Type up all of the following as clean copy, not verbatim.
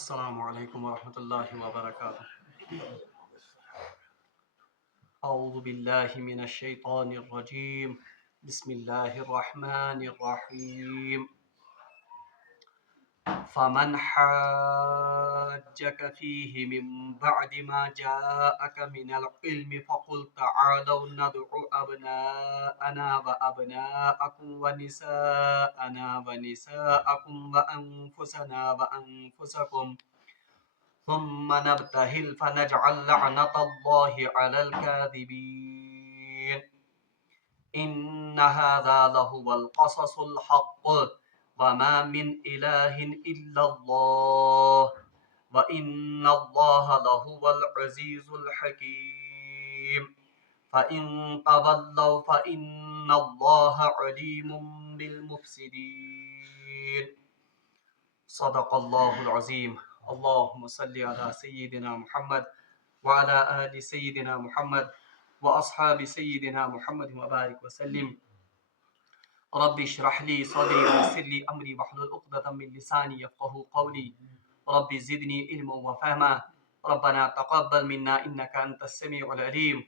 السلام علیکم ورحمۃ اللہ وبرکاتہ۔ اعوذ باللہ من الشیطان الرجیم، بسم اللہ الرحمن الرحیم۔ فمن حاجك فيه من بعد ما جاءك من العلم فقل تعالوا ندع أبناءنا وأبناءكم ونساءنا ونساءكم وأنفسنا وأنفسكم ثم نبتهل فنجعل لعنة الله على الكاذبين إن هذا لهو القصص الحق وما من إله إلا الله وإن الله لهو العزيز الحكيم فإن تولوا فإن الله عليم بالمفسدين صدق الله العظيم اللهم صل على سيدنا محمد وعلى آل سيدنا محمد وأصحاب سيدنا محمد وبارك وسلم رب اشرح لي صدري ويسر لي أمري واحلل عقدة من لساني يفقهوا قولي رب زدني علما وفهما ربنا تقبل منا إنك أنت السميع العليم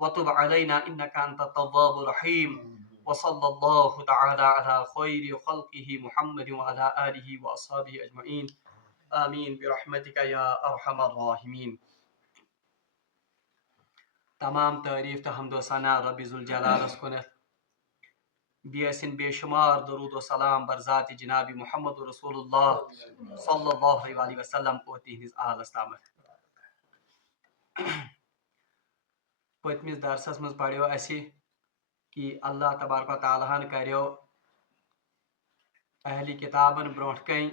وتب علينا إنك أنت التواب الرحيم وصلى الله تعالى على خير خلقه محمد وعلى آله وأصحابه أجمعين آمین برحمتک یا ارحم الراحمین۔ تمام تعریف تو حمد و ثنا رب ذوالجلالس کنت، بیسن بے شمار درود و سلام بر ذات جناب محمد رسول اللہ صلی اللہ علیہ وسلم اور تہندس آلس تامت۔ پتمس درسس مز پڑھو اسی کہ اللہ تبارک و تعالیٰ کریو اہل کتابن برونٹ کن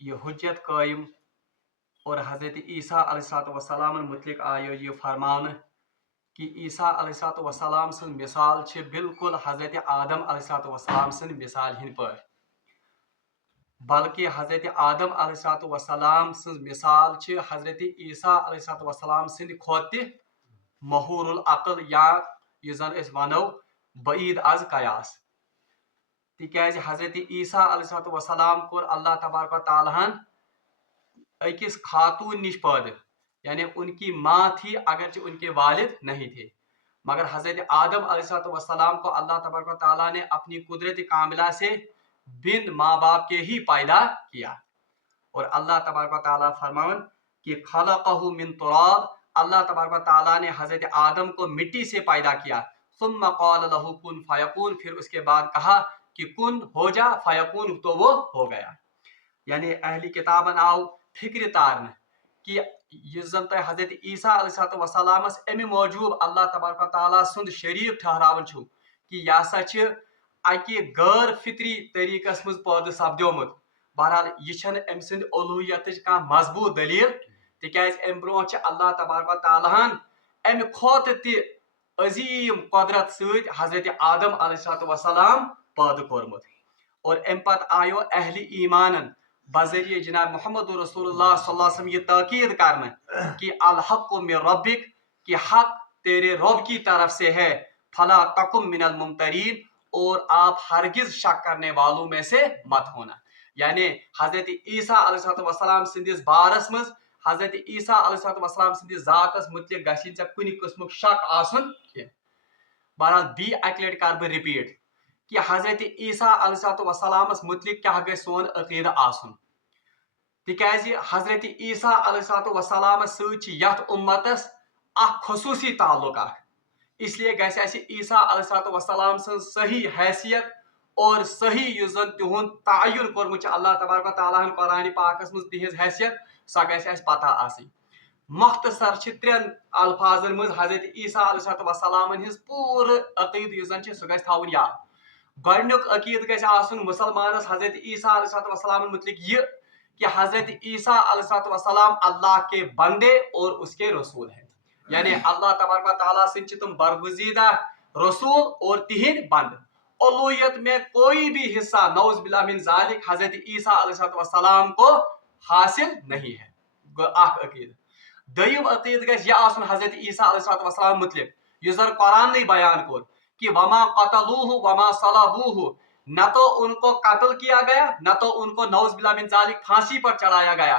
یہ حجت قائم اور حضرت عیسیٰ علیہ السلام متعلق آیو یہ فرمان کہ عیسیٰ علیہ السلام سن مثال چھ بالکل حضرت آدم علیہ السلام سن مثال ہن پر، بلکہ حضرت آدم علیہ السلام سن مثال چھ حضرت عیسیٰ علیہ السلام سن کھوت مہور العقل یا یہ زن اس ونو بعید از قیاس، تکیاز حضرت عیسیٰ علیہ السلام کور اللہ تبارک و تعالیٰ اکس خاتون نش پیدا، یعنی ان کی ماں تھی اگرچہ ان کے والد نہیں تھے، مگر حضرت آدم علیہ السلام کو اللہ تبارک و تعالیٰ نے اپنی قدرت کاملہ سے بن ماں باپ کے ہی پیدا کیا، اور اللہ تبارک و تعالیٰ فرمان کہ خلقہ من تراب، اللہ تبارک و تعالیٰ نے حضرت آدم کو مٹی سے پیدا کیا، ثم قال له کن فیکون، پھر اس کے بعد کہا کہ کن ہو جا، فیکون تو وہ ہو گیا۔ یعنی اہل کتابن آو فکر تارن کہ یہ زن تہ حضرت عیسیٰ علیہ السلام امی موجود اللہ تبارک و تعالیٰ سند شریف ٹھہراون چھو کہ یہ سا چھ اکہ غیر فطری طریقس مز پودہ سپدیومت، بہرحال یہ چھن ام سند اولویتچ کان مضبوط دلیل، تکیاز ام برو چھ اللہ تبارک و تعالیٰ ام کھوت تہ عظیم قدرت سۭتۍ حضرت آدم علیہ السلام پودہ کورمت، اور ام پت آیو اہل ایمانن بذریعہ جناب محمد رسول اللہ صلی اللہ علیہ وسلم یہ تاکید کرنا کہ الحق من ربک، کہ حق تیرے رب کی طرف سے ہے، فلا تکم من الممترین، اور آپ ہرگز شک کرنے والوں میں سے مت ہونا۔ یعنی حضرت عیسیٰ علیہ السلام سندس بارس مز، حضرت عیسیٰ علیہ السلام سندس ذاتس متعلق گژھِ ژےٚ کُنہِ قٕسمُک شک آسُن کینٛہہ۔ بہرحال بی اکہِ لٹہِ کر بہٕ رِپیٖٹ کہ حضرت عیسیٰ علیہ السلامس متعلق کیا گژھِ سون عقیدہ آسُن، تکیازِ حضرت عیسیٰ علیہ السلام سۭتۍ یتھ امتس اکھ خصوصی تعلق اکھ، اس لیے گژھِ اسہِ عیسیٰ علیہ السلام سٕنٛز صحیح حیثیت اور صحیح یُس زن تِہُنٛد تعین کوٚرمُت چھُ اللہ تبارک و تعالیٰ ہن قرآن پاکس منٛز تِہنٛز حیثیت سۄ گژھِ اسہِ پتہ آسٕنۍ۔ مختصر چھِ ترٛٮ۪ن الفاظن منٛز حضرت عیسیٰ علیہ السلام ہٕنٛز پوٗرٕ عقیدٕ یُس زن چھُ سُہ گژھِ تھاوُن یاد۔ گۄڈنیُک عقیدٕ گژھِ آسُن مُسلمانس حضرت عیسیٰ علیہ السلام متعلق یہ کہ حضرت عیسیٰ علیہ السلام اللہ کے بندے اور اس کے رسول ہیں، یعنی اللہ تبارک و تعالیٰ سن تم برگزیدہ رسول اور تہند بند، اولویت میں کوئی بھی حصہ نعوذ باللہ من ذالک حضرت عیسیٰ علیہ السلام کو حاصل نہیں ہے۔ اخ عقیدہ۔ دویم عقیدہ گژھِ یہ آسُن حضرت عیسیٰ علیہ السلام متعلق یُس زن قرآن نے بیان کوٚر کہ وما قتلوہ وما صلبوہ، نہ تو ان کو قتل کیا گیا، نہ تو ان کو نعوذ باللہ من ذالک پھانسی پر چڑھایا گیا،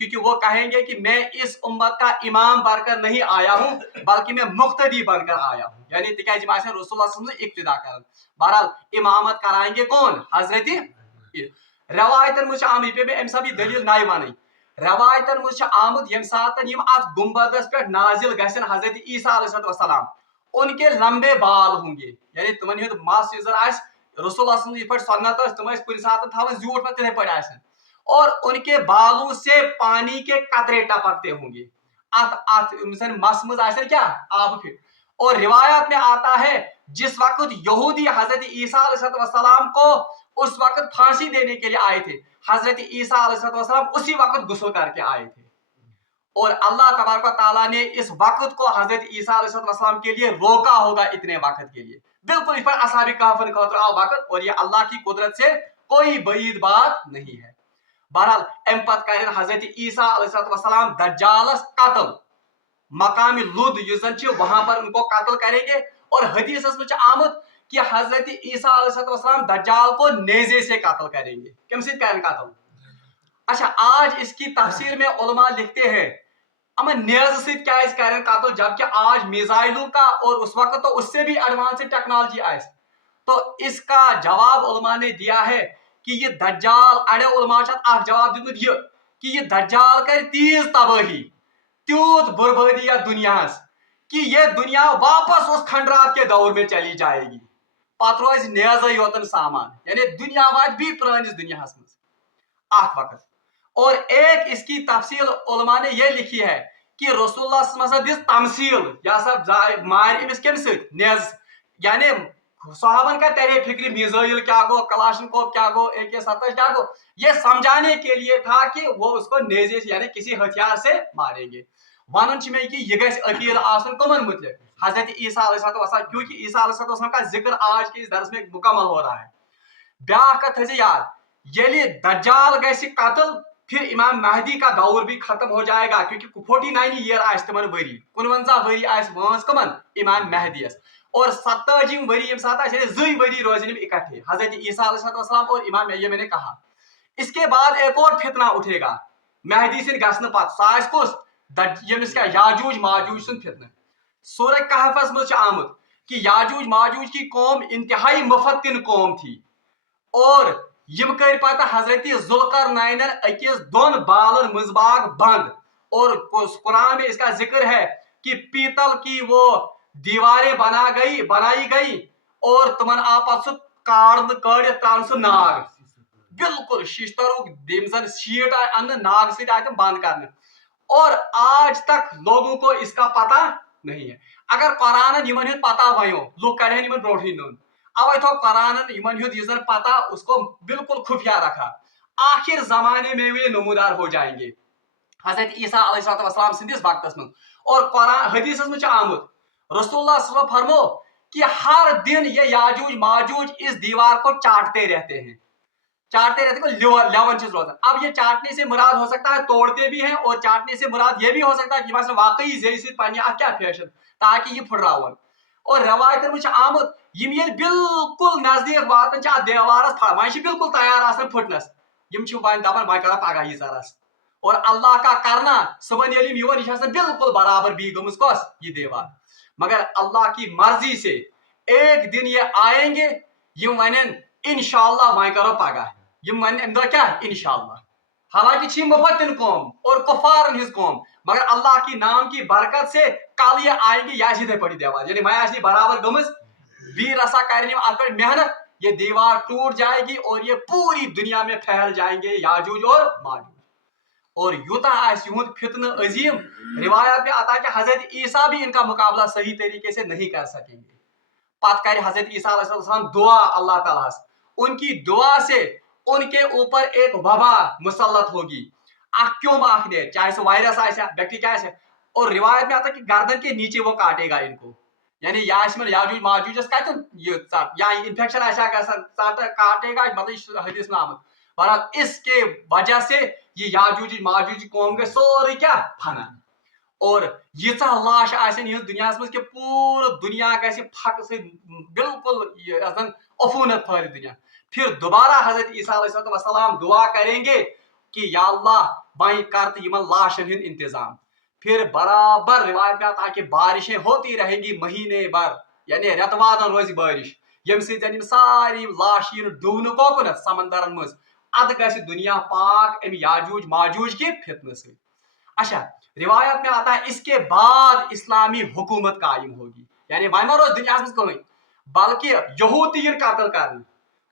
کیونکہ وہ کہیں گے کہ میں اس امت کا امام بن کر نہیں آیا ہوں بلکہ میں مقتدی بن کر آیا ہوں، یعنی تکیازِ یِم آسن رسول اللہ صلی اللہ علیہ وسلم اقتدا کران. بہرحال امامت کرائیں گے کون؟ حضرت روایتن مجھ آمد پہ میں امہ یہ دلیل نئی ون روایتن مجھ آمد یم سات ات گنبدس پہ نازل گھن حضرت عیسیٰ علیہ السلام ان کے لمبے بال ہوں گے، یعنی تمن ہند مس رسول اللہ صلی اللہ علیہ وسلم سنت تم کن سات زیوٹ پہ تتھے پہ اور ان کے بالوں سے پانی کے قطرے ٹپکتے ہوں گے. مس مز کیا آب پھر. اور روایات میں آتا ہے جس وقت یہودی حضرت عیسیٰ علیہ السلام کو اس وقت پھانسی دینے کے لیے آئے تھے، حضرت عیسیٰ علیہ السلام اسی وقت غسل کر کے آئے تھے، اور اللہ تبارک و تعالیٰ نے اس وقت کو حضرت عیسیٰ علیہ السلام کے لیے روکا ہوگا اتنے وقت کے لیے. بالکل اس پر اصحاب کہفن خاطر آو وقت، اور یہ اللہ کی قدرت سے کوئی بعید بات نہیں ہے. بہرحال ام پت کر حضرت عیسیٰ علیہ السلام دجالس قتل مقام لد وہاں پر ان کو قتل کریں گے. اور حدیث میں آمد کہ حضرت عیسیٰ علیہ السلام دجال کو نیزے سے قتل کریں گے. کم سے کریں قتل؟ اچھا آج اس کی تفسیر میں علماء لکھتے ہیں امن نیز سے کریں قتل، جبکہ آج میزائلوں کا اور اس وقت تو اس سے بھی ایڈوانس ٹیکنالوجی آئے. تو اس کا جواب علماء نے دیا ہے کہ یہ دجال اڑے علماء جواب دیت یہ کہ یہ دجال کر تیز تباہی تیوت بربادی یا دنیا کہ یہ دنیا واپس اس کھنڈرات کے دور میں چلی جائے گی، پتہ روز نیزے یوتن سامان، یعنی دنیا وات بھی پرانس دنیا مز وقت. اور ایک اس کی تفصیل علماء نے یہ لکھی ہے کہ رسول اللہ صلی اللہ علیہ وسلم دس تمثیل یا سب مار امس کم ست نیز، یعنی صحابن کا تیرے فکر میزائل کیا گو، کلاشن کوف کیا گو، AK-47 کیا گو، یہ سمجھانے کے لیے تھا کہ وہ اس کو نیزے سے یعنی کسی ہتھیار سے ماریں گے. ونن میں کہ یہ گھس اپیل آسن کمن متعلق حضرت عیسیٰ علیہ السلام، کیونکہ عیسیٰ علیہ السلام کا ذکر آج کے اس درس میں مکمل ہو رہا ہے. بیاکھ کت تھے یاد یلی دجال گھس قتل پھر امام مہدی کا دور بھی ختم ہو جائے گا، کیونکہ 49 ایئر آس تمن وری 51 وری آس وانس کمن امام مہدیس، اور 27 وری یم سات زی وری روزن اکٹھے حضرت عیسیٰ علیہ السلام اور امام یہ میں نے کہا. اس کے بعد ایک اور فتنہ اٹھے گا مہدی سن گھن پت سا کس یمس کیا یاجوج ماجوج سن فتنہ. سورہ کہفس مجھ آمد کہ یاجوج ماجوج کی قوم انتہائی مفتن قوم تھی، اور یم کر پتہ حضرت ذوالقرنین اکس دون بالن مزباگ بند، اور قرآن میں اس کا ذکر ہے کہ پیتل کی وہ دیواریں بنائی گئی اور تمن آپس کاڑ تران سہ ناگ، بالکل شیشترک دمزن شیٹ ان ناگ ست آئے بند کرنے. اور آج تک لوگوں کو اس کا پتہ نہیں ہے. اگر قرآن یمن ہند پتہ ونو لوگ کڑھن یمن بروٹھے نون، اوے تھو قرآن یمن ہند یہ پتہ اس کو بالکل خفیہ رکھا. آخر زمانے میں وہ نمودار ہو جائیں گے حضرت عیسیٰ علیہ السلام سندس وقتس من. اور قرآن حدیث میں آمد رسول اللہ صلی اللہ علیہ وسلم فرمو کہ ہر دن یہ یاجوج ماجوج اس دیوار کو چاٹتے رہتے ہیں لیون چیز روزان. اب یہ چاٹنے سے مراد ہو سکتا ہے توڑتے بھی ہیں، اور چاٹنے سے مراد یہ بھی ہو سکتا ہے کہ مثلا واقعی زی سی پانی کیا فیشن تاکہ یہ پھڑراون. اور روایت میں آمد یم یل بالکل نزدیک واتن دیوارس ون بالکل تیار آسان پھٹنس، یم ون دپان ون کرا پگہ یہ ذرس، اور اللہ کا کرنا صبح یل یون یہ بالکل برابر بی گمز کس یہ دیوار. مگر اللہ کی مرضی سے ایک دن یہ آئیں گے یم ونن انشاءاللہ ون کرو پگہ، یم ون ام دہ کیا انشاءاللہ. حالانکہ مفتن قوم اور کفارن ہز قوم، مگر اللہ کی نام کی برکت سے کل یہ آئیں گے یا سیدھے پڑی دیوار، یعنی میں برابر گمز بھی رسا کرنے ات پہ محنت، یہ دیوار ٹوٹ جائے گی اور یہ پوری دنیا میں پھیل جائیں گے یاجوج اور ماجوج. اور یوتا یہد فتنہ عظیم روایات میں آتا ہے کہ حضرت عیسیٰ بھی ان کا مقابلہ صحیح طریقے سے نہیں کر سکیں گے. پت کر حضرت عیسیٰ علیہ السلام دعا اللہ تعالیٰ، ان کی دعا سے ان کے اوپر ایک وبا مسلط ہوگی، کیوں دے چاہے سو وائرس آئے بیکٹیریا آئے. اور روایت میں آتا ہے کہ گردن کے نیچے وہ کاٹے گا ان کو، یعنی یاجوج ماجوجس کتن یا انفیکشن کاٹے گا، مطلب حدیث میں آمد. بہرحال اس کے وجہ سے یہ یاجوج ماجوج قوم گئے سوری کیا پھنا، اور ییژہ لاش آسن یہ دنیا مز کہ پور دنیا گژھِ پھک سے بالکل عفونت پھیل دنیا. پھر دوبارہ حضرت عیسیٰ علیہ السلام دعا کریں گے کہ یا اللہ وہیں کر تو یمن لاشن ہند انتظام. پھر برابر روایت میں آتا کہ بارشیں ہوتی رہیں گی مہینے بھر یعنی ریتوادن روز بارش یم سن ساری لاش ڈوبن کوکنت سمندرن مز اد گژھِ دنیا پاک ام یاجوج ماجوج کی فتنہ سے. اچھا روایت میں آتا ہے اس کے بعد اسلامی حکومت قائم ہوگی یعنی وہیں ما روز دنیا میں کہیں بلکہ یہودین قتل کرنے.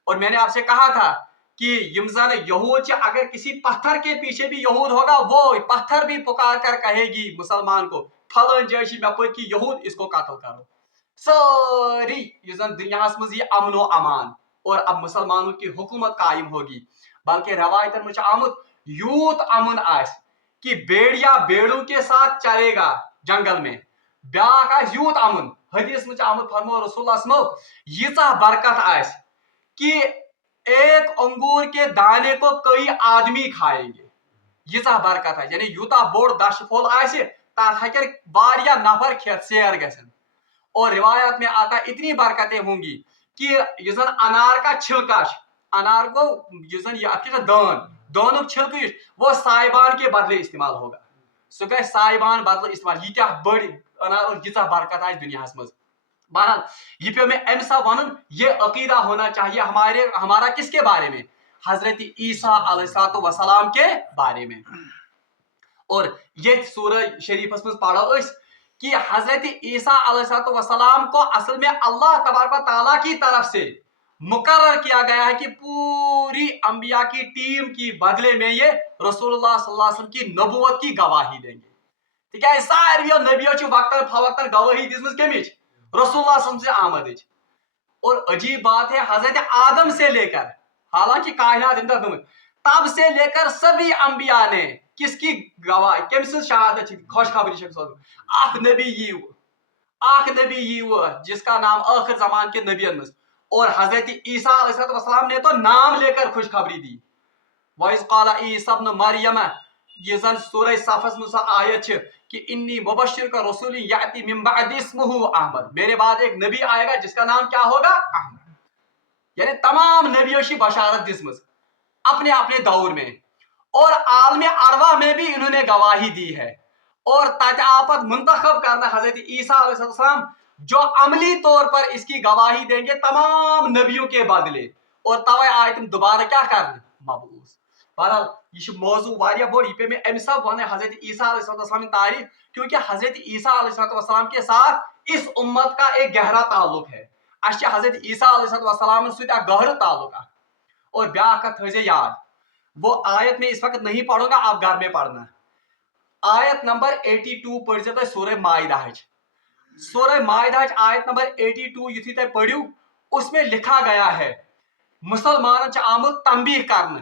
اور میں نے آپ سے کہا تھا کہ یم زن یہود اگر کسی پتھر کے پیچھے بھی یہود ہوگا وہ پتھر بھی پکار کر کہے گی مسلمان کو پھلن جائے میں پت کی یہود اس کو قتل کرو. ساری یہ زن دنیا مز یہ امن و امان اور اب مسلمانوں کی حکومت قائم ہوگی. بلکہ روایتن میں آمت یوت امن آس کہ بیڑیا بیڑوں کے ساتھ چلے گا جنگل میں بیاکھ آس یوت امن حدیث میں آمت فرمو رسول اللہ صلی اللہ علیہ وسلم ییژہ برکت آس کہ ایک انگور کے دانے کو کئی آدمی کھائیں گے. ییژہ برکت ہے یعنی یوتا بوڑ دش پھول آس تر ہکن واریاہ نفر کھیت سیر گژھن. اور روایات میں آتا اتنی برکتیں ہوں گی کہ یہ زن انار کا چھلکا انار کو یہ زن یہ دانک چھلکہ وہ سائبان کے بدلے استعمال ہوگا. سہ گھر سائبان بدلے استعمال یہ بڑ انار اور ییژہ برکت آس دنیا مز. بہرحال یہ پیو میں ام سا ون یہ عقیدہ ہونا چاہیے ہمارا کس کے بارے میں حضرت عیسیٰ علیہ السلام کے بارے میں. اور یہ سورہ شریفس مز پڑھو اس کہ حضرت عیسیٰ علیہ السلام کو اصل میں اللہ تبارک و تعالیٰ کی طرف سے مقرر کیا گیا ہے کہ پوری انبیاء کی ٹیم کی بدلے میں یہ رسول اللہ صلی اللہ علیہ وسلم کی نبوت کی گواہی دیں گے. ٹھیک ہے سارویو نبیو وقتاً فوقتاً گواہی دس کمچ رسول اللہ صلی اللہ علیہ وسلم سے آمد. اور عجیب بات ہے حضرت آدم سے لے کر حالانکہ کائنات اندر تب سے لے کر سبھی انبیاء نے کس کی گواہ کم سے شہادت خوشخبری شخص اخ نبی یہ جس کا نام آخر زمان کے نبیوں میں اور حضرت عیسیٰ علیہ السلام نے تو نام لے کر خوشخبری دی. وَإِذْ قَالَ عِيسَى ابْنُ مَرْيَمَ یہ زن سورہ صفس میں آیت کہ انی مبشر کا رسول یاتی من بعد اسمہ احمد میرے بعد ایک نبی آئے گا جس کا نام کیا ہوگا احمد. یعنی تمام نبیوں کی بشارت دسمز اپنے اپنے دور میں اور عالم ارواح میں بھی انہوں نے گواہی دی ہے. اور تاکہ آپت منتخب کرنا حضرت عیسیٰ علیہ السلام جو عملی طور پر اس کی گواہی دیں گے تمام نبیوں کے بدلے اور توے آئے تم دوبارہ کیا کرنا مبعوث. بہرحال یہ موضوع واریاہ بوڑ یہ پہ میں ام سب ون حضرت عیسیٰ علیہ السلام کی تعریف کیونکہ حضرت عیسیٰ علیہ السلام کے ساتھ اس امت کا ایک گہرا تعلق ہے. اس حضرت عیسیٰ علیہ السلام سۭتۍ اکھ گہرا تعلق اور بیاکھ کتھ تھٲیزِ یاد وہ آیت میں اس وقت نہیں پڑھوں گا آپ گھر میں پڑھنا. آیت نمبر 82 پڑھزِ تُہۍ سورہ مائدہ آیت نمبر 82 یُتھُے تُہۍ پڑھِو اس میں لکھا گیا ہے مسلمانن چھ آمت تنبیہ کرنے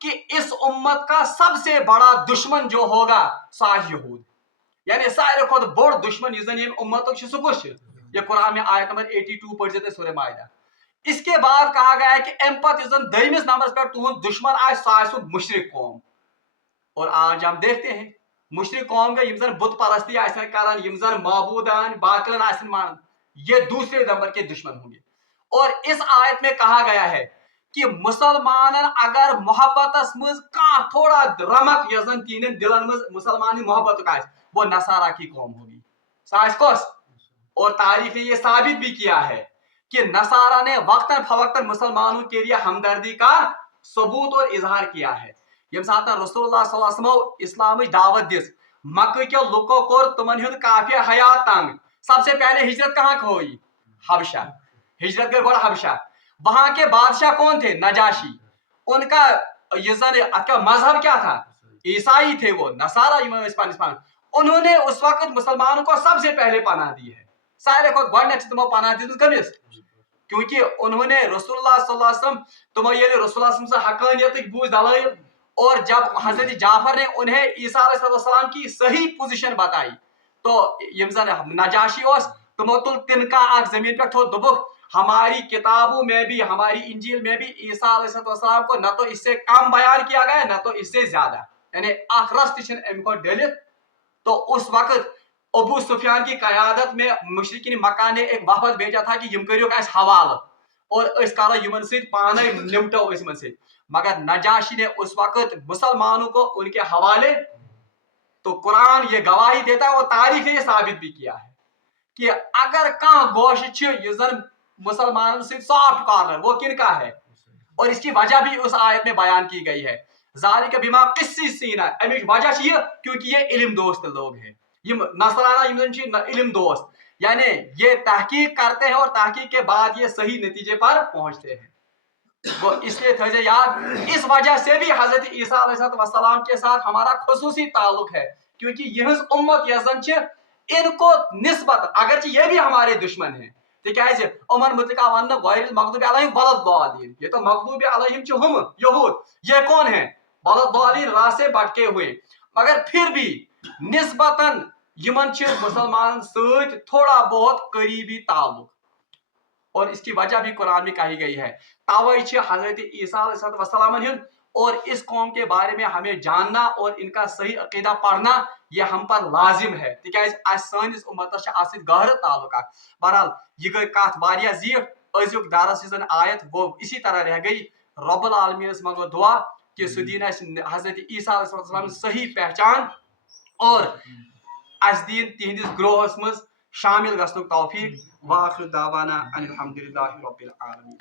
کہ اس امت کا سب سے بڑا دشمن جو ہوگا سہ یہود یعنی سارے کھت بوڑ دشمن اس امت سہ کس یہ قرآن میں آیت نمبر 82 پڑھزِ تُہۍ سورہ مائدہ. اس کے بعد کہا گیا ہے کہ ام پت دویمس نمبرس پہ تہد دشمن سہ مشرق قوم. اور آج ہم دیکھتے ہیں مشرق قوم گئی زن بت پرستی کران زن معبودان باطلن مان یہ دوسرے نمبر کے دشمن ہوں گے. اور اس آیت میں کہا گیا ہے کہ مسلمان اگر محبت مز کان تھوڑا رمک یس زن تین دلن مز مسلمان محبت وہ نصارہ کی قوم ہوگی سہ کس. اور تاریخ نے یہ ثابت بھی کیا ہے کہ نصارہ نے وقتاً فوقتاً مسلمانوں کے لیے ہمدردی کا ثبوت اور اظہار کیا ہے. یم سات رسول اللہ صلی اللہ علیہ وسلم اسلام دعوت دس مکہ کے لوکو کور تمن ہند کافی حیات تنگ. سب سے پہلے ہجرت کہاں ہوئی حبشہ. ہجرت گئی گوڑا حبشہ. وہاں کے بادشاہ کون تھے نجاشی. ان کا یہ مذہب کیا تھا عیسائی تھے وہ نصارہ. انہوں نے اس وقت مسلمانوں کو سب سے پہلے پناہ دی ہے. سارے کھت گۄڈنیتھ تمو پناہ دِژمٕژ کٔمِس کیونکہ انہوں نے رسول اللہ صلی اللہ علیہ وسلم تمو یہ رسول اللہ صلی اللہ علیہ وسلم سے حقانیت بوجھ دلائل اور جب حضرت جعفر نے انہیں عیسیٰ علیہ السلام کی صحیح پوزیشن بتائی تو یم زن نجاشی اس تمو تل تنکا اک زمین پہ تھو دبک ہماری کتابوں میں بھی ہماری انجیل میں بھی عیسیٰ علیہ السلام کو نہ تو اس سے کم بیان کیا گیا نہ تو اس سے زیادہ یعنی اخ رس تہ ام کو ڈلت. تو اس وقت ابو سفیان کی قیادت میں مشرقین مکہ نے ایک وفد بھیجا تھا کہ یم کریو اس حوالہ اور اس کارو یمن سۭتۍ پانے نمٹو اس من سۭتۍ مگر نجاشی نے اس وقت مسلمانوں کو ان کے حوالے تو قرآن یہ گواہی دیتا ہے اور تاریخ نے یہ ثابت بھی کیا ہے کہ اگر کہاں گوشت یہ زن مسلمانوں سے سافٹ کارنر وہ کن کا ہے اور اس کی وجہ بھی اس آیت میں بیان کی گئی ہے ذالک بما قصی سینا امیش وجہ یہ کیونکہ یہ علم دوست لوگ ہیں یہ نصرانہ علم دوست یعنی یہ تحقیق کرتے ہیں اور تحقیق کے بعد یہ صحیح نتیجے پر پہنچتے ہیں وہ اس لیے تھے یاد اس وجہ سے بھی حضرت عیسیٰ علیہ السلام کے ساتھ ہمارا خصوصی تعلق ہے کیونکہ یہ امت یزن ان کو نسبت اگرچہ یہ بھی ہمارے دشمن ہیں تکیاز امن متعلق ون غیر المغضوب علیہم ولا الضالین یہ تو مغضوب علیہم ہم یہود یہ کون ہیں ولا الضالین راہ سے بھٹکے ہوئے مگر پھر بھی نسبتاً یمن مسلمان سۭتۍ تھوڑا بہت قریبی تعلق اور اس کی وجہ بھی قرآن میں کہی گئی ہے توے حضرت عیسیٰ علیہ السلام اور اس قوم کے بارے میں ہمیں جاننا اور ان کا صحیح عقیدہ پڑھنا یہ ہم پر لازم ہے تکیاز سانس امتس گہر تعلق بہرحال یہ گئی کت واریاہ زیٹھ أزیُک درس یُس زن آیت وہ اسی طرح رہ گئی رب العالمین منگو دعا کہ سہ دین حضرت عیسیٰ علیہ السلام صحیح پہچان اور اس دین تہندس گروہس مز شامل گھنک توفیق واخر دعوانا ان الحمد للہ رب العالمین.